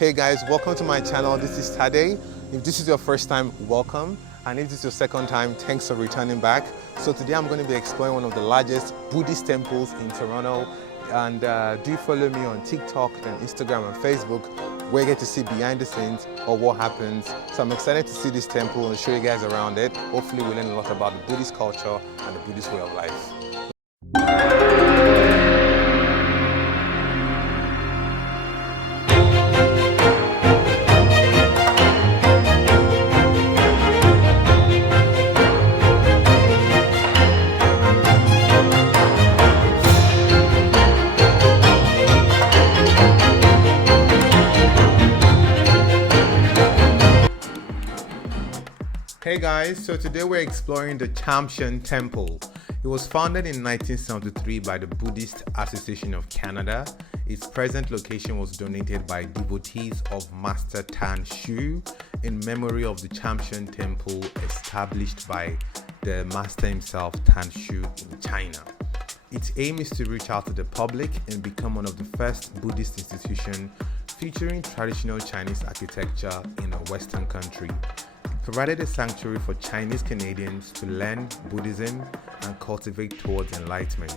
Hey guys, welcome to my channel. This is Tade. If this is your first time, welcome. And if this is your second time, thanks for returning back. So today I'm going to be exploring one of the largest Buddhist temples in Toronto. And do follow me on TikTok and Instagram and Facebook, where you get to see behind the scenes or what happens. So I'm excited to see this temple and show you guys around it. Hopefully we learn a lot about the Buddhist culture and the Buddhist way of life. Hey guys, so today we're exploring the Sham Shan Temple. It was founded in 1973 by the Buddhist Association of Canada. Its present location was donated by devotees of Master Tan Shu in memory of the Sham Shan Temple established by the Master himself, Tan Shu, in China. Its aim is to reach out to the public and become one of the first Buddhist institutions featuring traditional Chinese architecture in a Western country. Provided a sanctuary for Chinese Canadians to learn Buddhism and cultivate towards enlightenment.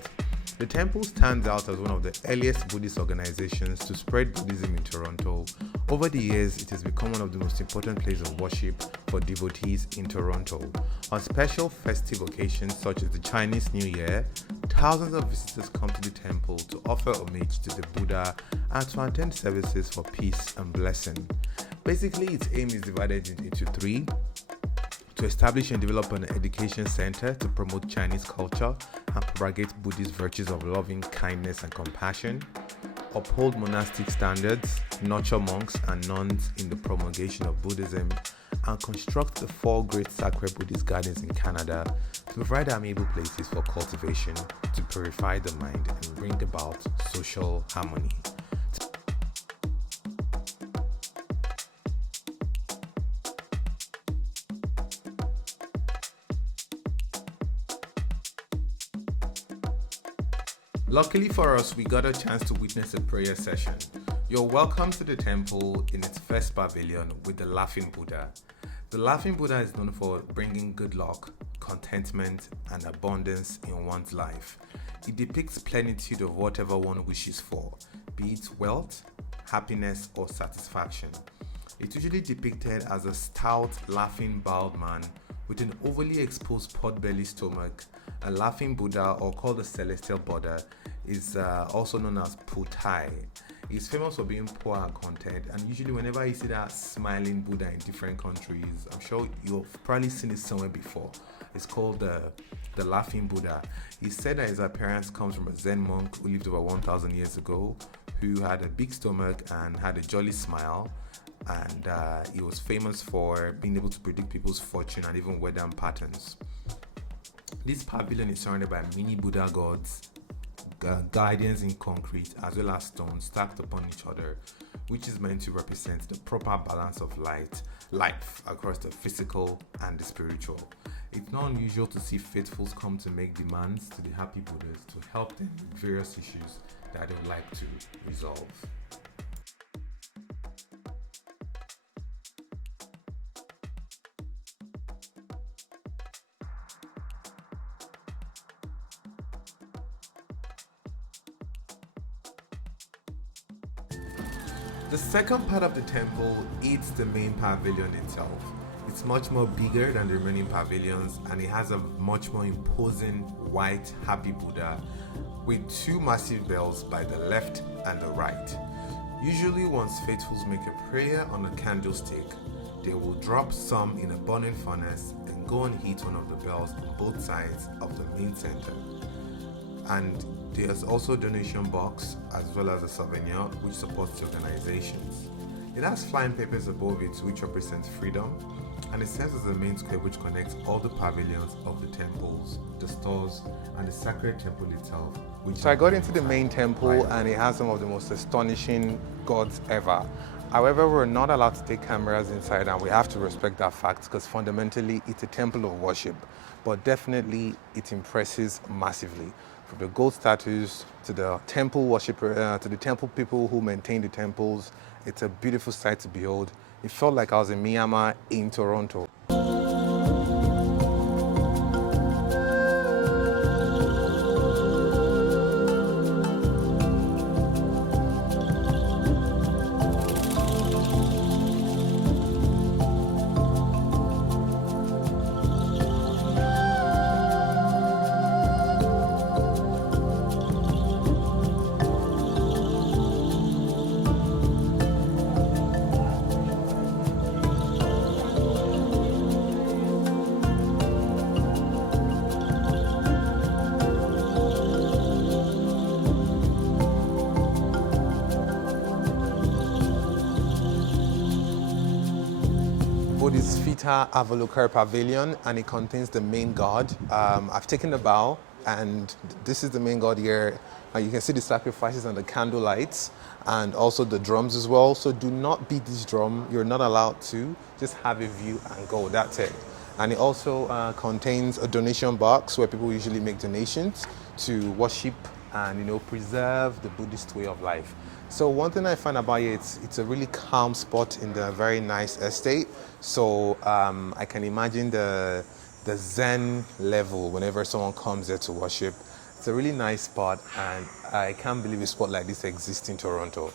The temple stands out as one of the earliest Buddhist organizations to spread Buddhism in Toronto. Over the years, it has become one of the most important places of worship for devotees in Toronto. On special festive occasions such as the Chinese New Year, thousands of visitors come to the temple to offer homage to the Buddha and to attend services for peace and blessing. Basically, its aim is divided into three: to establish and develop an education center to promote Chinese culture and propagate Buddhist virtues of loving kindness and compassion, uphold monastic standards, nurture monks and nuns in the promulgation of Buddhism, and construct the 4 great sacred Buddhist gardens in Canada to provide amiable places for cultivation, to purify the mind and bring about social harmony. Luckily for us, we got a chance to witness a prayer session. You're welcome to the temple in its first pavilion with the Laughing Buddha. The Laughing Buddha is known for bringing good luck, contentment, and abundance in one's life. It depicts plenitude of whatever one wishes for, be it wealth, happiness, or satisfaction. It's usually depicted as a stout, laughing bowed man with an overly exposed pot-belly stomach. A laughing Buddha, or called the celestial Buddha, is also known as Putai. He's famous for being poor and content, and usually whenever you see that smiling Buddha in different countries, I'm sure you've probably seen it somewhere before. It's called the laughing Buddha. He said that his appearance comes from a Zen monk who lived over 1,000 years ago, who had a big stomach and had a jolly smile. And he was famous for being able to predict people's fortune and even weather patterns. This pavilion is surrounded by mini Buddha gods, guardians in concrete as well as stones stacked upon each other, which is meant to represent the proper balance of life across the physical and the spiritual. It's not unusual to see faithfuls come to make demands to the happy Buddhas to help them with various issues that they would like to resolve. The second part of the temple is the main pavilion itself. It's much more bigger than the remaining pavilions, and it has a much more imposing white happy Buddha with 2 massive bells by the left and the right. Usually once faithfuls make a prayer on a candlestick, they will drop some in a burning furnace and go and hit one of the bells on both sides of the main center. And there's also a donation box as well as a souvenir which supports the organizations. It has flying papers above it which represents freedom, and it serves as the main square which connects all the pavilions of the temples, the stores, and the sacred temple itself. So I got into the main temple and it has some of the most astonishing gods ever. However, we're not allowed to take cameras inside, and we have to respect that fact because fundamentally it's a temple of worship, but definitely it impresses massively. from the gold statues to the temple worshipper, to the temple people who maintain the temples. It's a beautiful sight to behold. It felt like I was in Myanmar in Toronto. Buddhist Avalokite pavilion, and it contains the main god. I've taken the bow, and this is the main god here. You can see the sacrifices and the candle lights, and also the drums as well. So do not beat this drum. You're not allowed to. Just have a view and go. That's it. And it also contains a donation box where people usually make donations to worship and preserve the Buddhist way of life. So one thing I find about it, it's a really calm spot in the very nice estate. So I can imagine the Zen level whenever someone comes there to worship. It's a really nice spot, and I can't believe a spot like this exists in Toronto.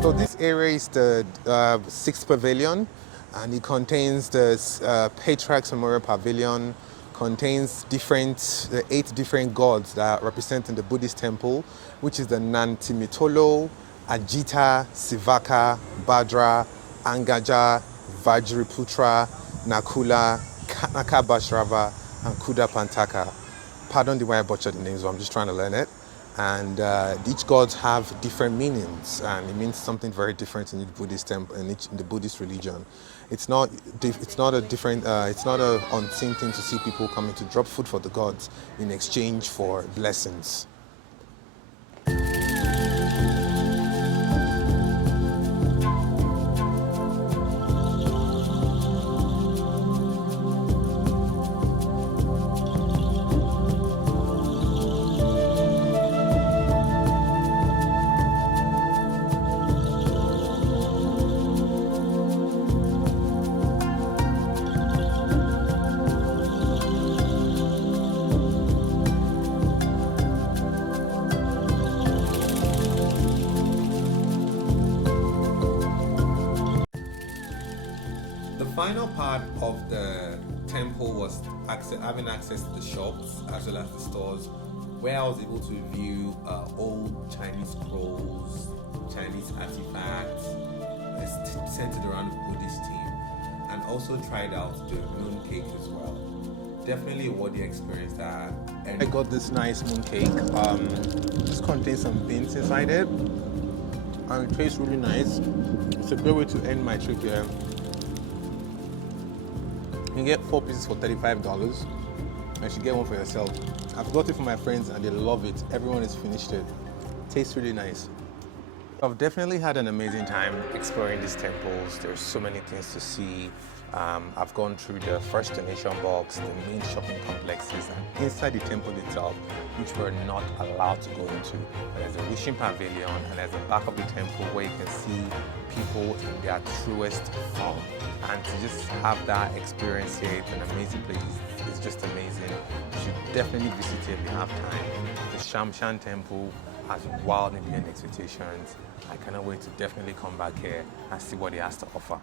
So this area is the 6th pavilion, and it contains the Patriarchs Memorial Pavilion, contains the 8 different gods that are represented in the Buddhist temple, which is the Nantimitolo, Ajita, Sivaka, Bhadra, Angaja, Vajraputra, Nakula, Kanaka Bashrava, and Kuda Pantaka. Pardon the way I butchered the names, but I'm just trying to learn it. And each gods have different meanings, and it means something very different in the Buddhist temple, in the Buddhist religion. It's not a unseen thing to see people coming to drop food for the gods in exchange for blessings. The final part of the temple was having access to the shops as well as the stores, where I was able to view old Chinese scrolls, Chinese artifacts centered around the Buddhist theme, and also tried out the moon cake as well. Definitely a worthy experience that I got this nice moon cake. This contains some beans inside it, and it tastes really nice. It's a great way to end my trip here. You can get 4 pieces for $35. You should get one for yourself. I've got it for my friends and they love it. Everyone has finished it. Tastes really nice. I've definitely had an amazing time exploring these temples. There's so many things to see. I've gone through the first donation box, the main shopping complexes, and inside the temple itself, which we're not allowed to go into. There's a wishing pavilion, and there's the back of the temple where you can see people in their truest form. And to just have that experience here, it's an amazing place. It's just amazing. You should definitely visit it if you have time. The Sham Shan Temple has wild and beyond expectations. I cannot wait to definitely come back here and see what it has to offer.